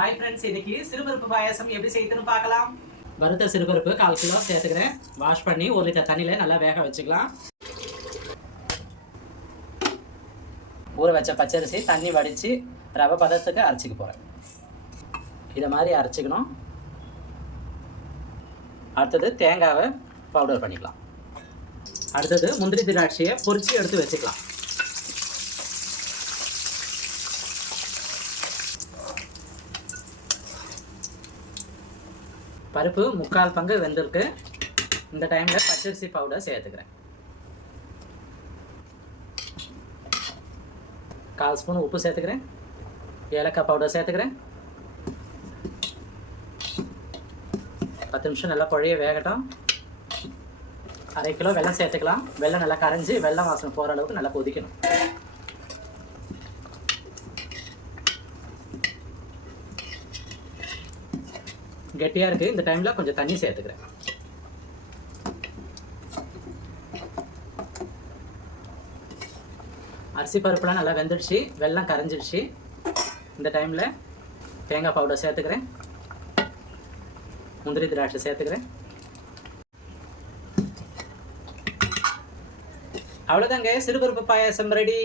Hi friends, இன்னைக்கு சிறுபருப்பு பாயாசம் எப்படி செய்யுதுன்னு பார்க்கலாம். வறுத்த சிறுபருப்பு 1/4 கிலோ சேர்த்துக்கிறேன். வாஷ் பண்ணி 1 லிட்டர் தண்ணியில் நல்லா வேக வச்சுக்கலாம். ஊற வச்ச பச்சரிசி தண்ணி வடித்து ரவை பதத்துக்கு அரைச்சிக்க போகிறேன். இதை மாதிரி அரைச்சிக்கணும். அடுத்தது தேங்காவை பவுடர் பண்ணிக்கலாம். அடுத்தது முந்திரி திராட்சையை பொரிச்சு எடுத்து வச்சுக்கலாம். பருப்பு 3/4 பங்கு வெந்திருக்கு. இந்த டைமில் பச்சரிசி பவுடர் சேர்த்துக்கிறேன். 1/4 ஸ்பூன் உப்பு சேர்த்துக்கிறேன். ஏலக்காய் பவுடர் சேர்த்துக்கிறேன். 10 நிமிஷம் நல்லா குழைய வேகட்டும். 1/2 கிலோ வெல்லம் சேர்த்துக்கலாம். வெல்லம் நல்லா கரைஞ்சி வெல்லம் வாசனை போகிற அளவுக்கு நல்லா கொதிக்கணும். கெட்டியாக இருக்குது. இந்த டைமில் கொஞ்சம் தண்ணி சேர்த்துக்கிறேன். அரிசி பருப்புலாம் நல்லா வெந்துடுச்சு, வெல்லம் கரைஞ்சிடுச்சு. இந்த டைமில் தேங்காய் பவுடர் சேர்த்துக்கிறேன். முந்திரி திராட்சை சேர்த்துக்கிறேன். அவ்வளோதாங்க, சிறுபருப்பு பாயாசம் ரெடி.